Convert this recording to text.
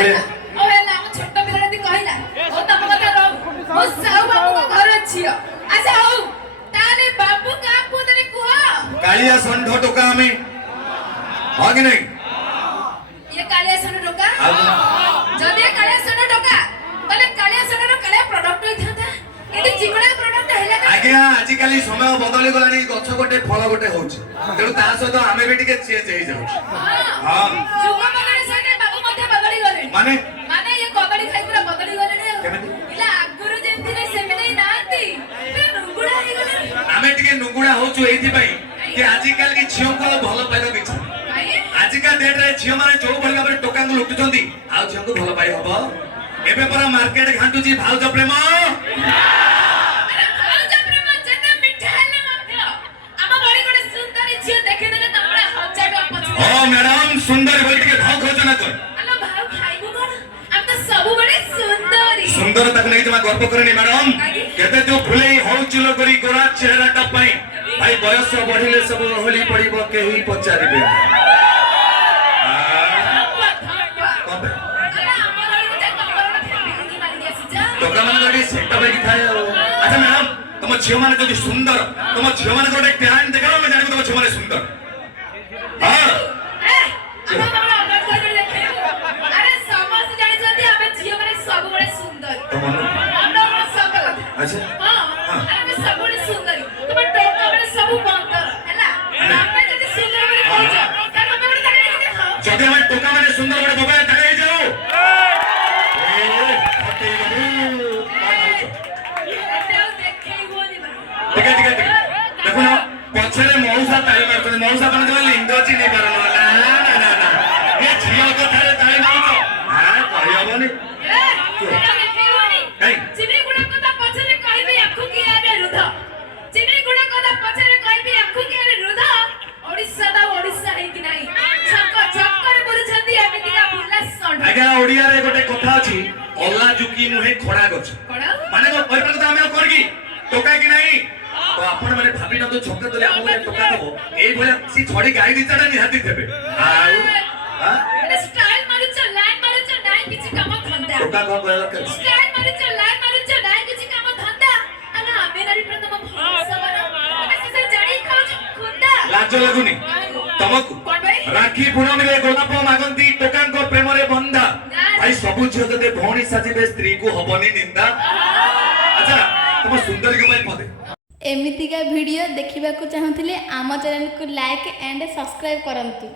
भलिया ओ एला हम छोट पिला दी कहिला ओ तम कथा रो मो साउ बाबू को घर छियो अच्छा हो ताने बाबू का को तने कुह कालिया संढ टोका हमें हां कि नहीं ये कालिया संढ टोका जदि कालिया संढ टोका तले कालिया संढ रो कालिया प्रोडक्ट होई थाता एते चिकड़ा प्रोडक्ट हैला आज्ञा आज काली समय बदली गलानी गछ गोटे फल गोटे होउछ तेणु ता सहित आमे भी टिके चेंज हेइ जाउछ हां जुग बदले सहित बाबू मध्ये बदली गले माने माने ये कदली खाइ पूरा बदली गले केमिति इला आगुरु जेंति रे सेमिनै नाती ते नुगुडा हे गले आमे टिके नुगुडा होउछु एथि पई कि आज काल की झियो को भलो पाइलो किछ आज का डेट रे झियो माने जो भली भाबरे टोका को लुटुचंदी आ झियो को भलो पाइ हबो एबे पर मार्केट घांटुची भाउज प्रेम ओ मैडम सुंदर बोल के भाव खोजना कर अलो भाव खाइबो कोन हम त सबु बडे सुंदरी सुंदर तक नहीं तुम गर्व करनी मैडम केते जो फुलेई हौचुलो करी गोरा चेहरा टा पई भाई बयस बढ़िले सब होली पड़िबो केही पचारिबे टोका मन गाड़ी सेट बाई थाए अच्छा मैडम तुम झियो माने जदी सुंदर तुम झियो माने गोटे टैलेंट देखाओ मैं जानि तुम झियो माने सुंदर हां अरे समस्त जानि जदी हमें झियो माने सब बडे सुंदर हमरा सब कला अच्छा हां अरे सब बडे सुंदरी तुम टोका बडे सब बंतर हैला हमें जदी सुंदर बडे कहछ त तुम बडे ताके देखो जदी हमें टोका माने सुंदर बडे बबा ताके जाओ देखो ना पछरे मौसा ताई मारछन मौसा बन जो लिंग चिनी परन ना ना ना ना ये झियो को थारे ताई मारछो हां कहि हबनी ए चिनी गुडा कथा पछरे कहबे आखु की आबे रुध चिनी गुडा कथा पछरे कहबे आखु की आबे रुध ओडिसा है कि नाही छक्कर बुझछंती एमिति का बुल्ला संड आगे ओडिया रे गोटे कथा अछि अल्ला जुकी नुहे खड़ा गछ कोडा माने को ओइ प्रकार हम करगी टोका कि नहीं तो आपण माने भाबी न तो छक्का तले हम टोका दबो एई भले सी छोड़ी गाई दिचाडा निहाती देबे आउ हां अरे स्टाइल मारुछ लाइन मारुछ नाही किछि काम धंदा टोका को कहला के स्टाइल मारुछ लाइन मारुछ नाही किछि काम धंदा अना आमे नारी प्रथम भरोसा बना अबे से जानी खाऊ खुंदा लाज लागुनी तमकु कोन भाई राखी पूनम रे गोलाप मागंती टोका को प्रेम रे बंधा भाई सब झियो जदे भौणी साजिबे स्त्री को हबनी निंदा अच्छा तुम सुंदर के भाई पदे एमितिका वीडियो देखिबा को चाहूतिले आम चैनल को लाइक एंड सब्सक्राइब करंतु।